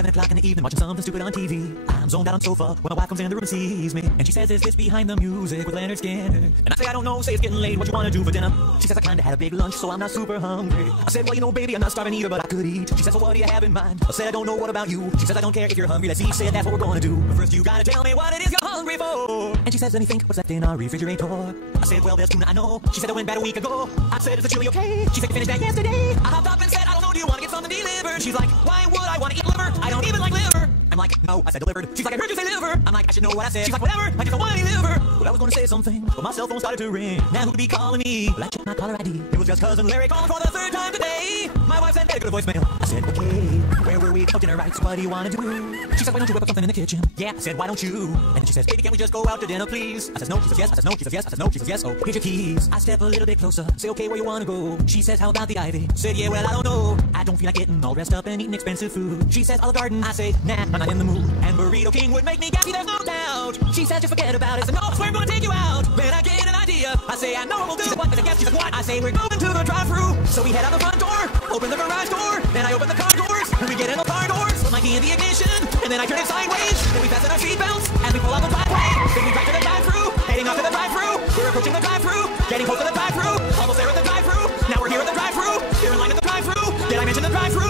7 o'clock in the evening, watching something stupid on TV. I'm zoned out on the sofa when my wife comes in the room and sees me. And she says, is this behind the music with Leonard Skinner? And I say, I don't know, say it's getting late, what you wanna do for dinner? She says, I kinda had a big lunch, so I'm not super hungry. I said, well, you know, baby, I'm not starving either, but I could eat. She says, well, what do you have in mind? I said, I don't know, what about you? She says, I don't care if you're hungry, let's eat. Said, that's what we're gonna do. But first you gotta tell me what it is you're hungry for. And she says, let me think, what's left in our refrigerator? I said, well, there's tuna, I know. She said, it went bad a week ago. I said, is the chili okay? She said, you finished that yesterday. I hopped up and said, I don't know, do you wanna get something delivered? She's like, why would I wanna eat liver? I don't even like liver. I'm like, no, I said delivered. She's like, I heard you say liver. I'm like, I should know what I said. She's like, whatever, I just don't want any liver. Well, I was gonna say something, but my cell phone started to ring. Now who could be calling me? Well, I checked my caller ID. It was just cousin Larry calling for the 3rd time today. My wife said, better go to voicemail. I said, okay, where were we? Oh, dinner, right, so what do you wanna do? She said, why don't you whip up something in the kitchen? Yeah, I said, why don't you? And then she says, baby, can't we just go out to dinner, please? I says, no, she says yes, I says no, she says yes, I says no, she says yes, oh, here's your keys. I step a little bit closer, say, okay, where you wanna go? She says, how about the Ivy? Said, yeah, well, I don't know. I don't feel like getting all dressed up and eating expensive food. She says, Olive Garden. I say, nah, I'm not in the mood. And Burrito King would make me gassy, there's no doubt. She says, just forget about it. I said, no, I swear I'm gonna take you out. When I get an idea, I say, I know what we'll do. She said, what? I said, yes. She said, what? I say, we're going to the drive-thru. So we head out the front door, open the garage door, then I open the car doors, and we get in the car doors, put my key in the ignition, and then I turn it sideways, then we fasten our seatbelts, and we pull out the driveway, then we drive to the drive-thru, heading off to the drive-thru, we're approaching the drive-thru, getting close to the drive-thru, almost there at the drive-thru, now we're here at the drive-thru, we're in line at the drive-thru, did I mention the drive-thru?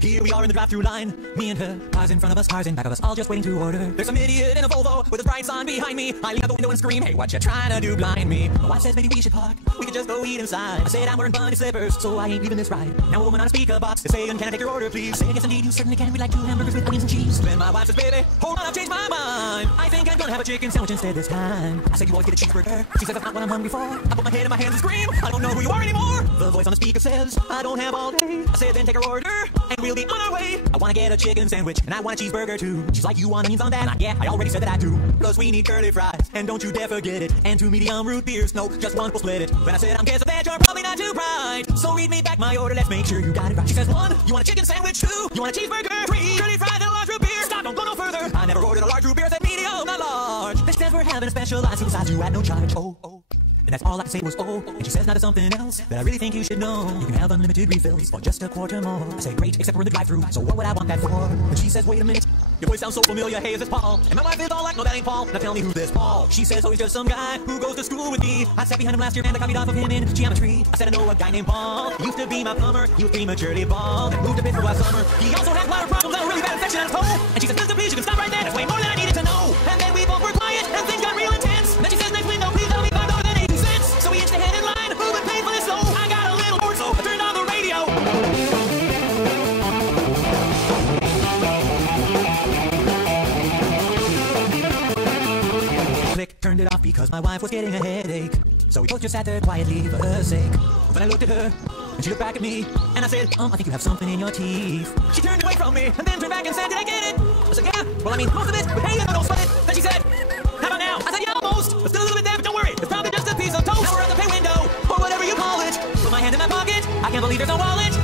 Here we are in the drive-thru line, me and her, cars in front of us, cars in back of us, all just waiting to order. There's some idiot in a Volvo with his brights on behind me. I lean out the window and scream, hey, what you trying to do, blind me? My wife says, maybe we should park, we could just go eat inside. I said, I'm wearing bunny slippers, so I ain't leaving this ride. Now a woman on a speaker box is saying, can I take your order, please? I say, yes indeed, you certainly can. We'd like 2 hamburgers with onions and cheese. Then my wife says, baby, hold on, I've changed my mind. I think I'm gonna have a chicken sandwich instead this time. I said, you always get a cheeseburger. She says, that's not what I'm hungry for. I put my head in my hands and scream, I don't know who you are anymore. The voice on the speaker says, I don't have all day. I said, then take your order, and we'll be on our way. I wanna get a chicken sandwich, and I want a cheeseburger too. She's like, you want onions on that? And yeah, I already said that I do. Plus we need curly fries, and don't you dare forget it. And 2 medium root beers, no, just one will split it. But I said, I'm guessing that you're probably not too bright. So read me back my order, let's make sure you got it right. She says, 1, you want a chicken sandwich? 2, you want a cheeseburger? 3, curly fries and a large root beer. Stop, don't go no further. I never ordered a large root beer, I said medium, not large. Then she says, we're having a special ice cream size you at no charge. Oh, oh. And that's all I could say was oh. And she says now there's something else that I really think you should know. You can have unlimited refills for just a quarter more. I say great, except we're in the drive-thru, so what would I want that for? And she says, wait a minute, your voice sounds so familiar, hey, is this Paul? And my wife is all like, no, that ain't Paul. Now tell me who's this Paul? She says, oh, he's just some guy who goes to school with me. I sat behind him last year and I copied off of him in geometry. I said, I know a guy named Paul. He used to be my plumber, he was prematurely bald and moved a bit for last summer. He also had bladder problems and a really bad infection at his toe. And she says, Mr. Please, you can stop right there, that's way more than I needed to know. And then we both were quiet and things got real intense. And then she says, next window, please tell me $5.82. So we inched ahead in line, who would pay for this? So I got a little bored, so I turned on the radio. Click, turned it off because my wife was getting a headache. So we both just sat there quietly for her sake. Then I looked at her, and she looked back at me, and I said, I think you have something in your teeth. She turned away from me, and then turned back and said, did I get it? I said, yeah, well I mean, most of it, but hey, don't sweat it. Then she said, how about now? I said, yeah, almost, but still a little bit there, but don't worry, it's probably just a piece of toast. Now we're at the pay window, or whatever you call it. Put my hand in my pocket, I can't believe there's no wallet.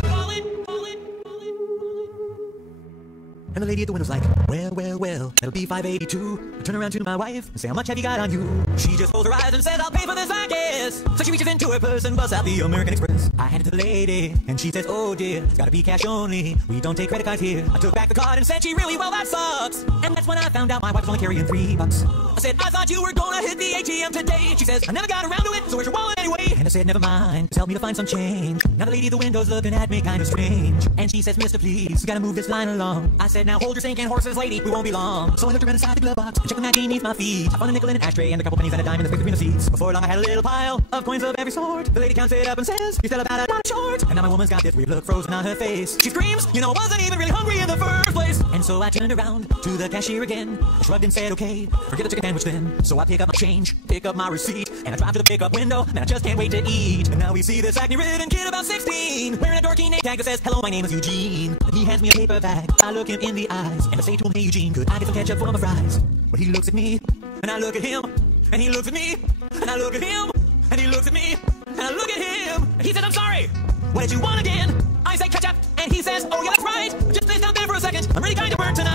And the lady at the window's like, well, that'll be $5.82. I turn around to my wife and say, how much have you got on you? She just rolls her eyes and says, I'll pay for this, I guess. So she reaches into her purse and busts out the American Express. I hand it to the lady, and she says, oh dear, it's gotta be cash only. We don't take credit cards here. I took back the card and said, she really, well, that sucks. And that's when I found out my wife was only carrying $3. I said, I thought you were gonna hit the ATM today. She says, I never got around to it, so where's your wallet anyway? And I said, never mind, just help me to find some change. Now the lady at the window's looking at me kind of strange. And she says, mister, please, you gotta move this line along. I said, now hold your sinking horses, lady, we won't be long. So I looked around inside the glove box and checked the mat beneath my feet. I found a nickel in an ashtray and a couple pennies and a dime in the space between the seats. Before long I had a little pile of coins of every sort. The lady counts it up and says, you're still about $1 short. And now my woman's got this weird look frozen on her face. She screams, you know I wasn't even really hungry in the first place. And so I turned around to the cashier again. I shrugged and said, okay, forget the chicken sandwich then. So I pick up my change, pick up my receipt, and I drive to the pickup window, and I just can't wait to eat. And now we see this acne-ridden kid about 16, wearing a dorky name tag that says, hello, my name is Eugene. He hands me a paper bag. I look him in the eyes, and I say to him, hey Eugene, could I get some ketchup for my fries? But he looks at me, and I look at him, and he looks at me, and I look at him, and he looks at me, and I look at him, and he says, I'm sorry, what did you want again? I say ketchup, and he says, oh yeah, that's right, just stay down there for a second, I'm really kind of burnt tonight.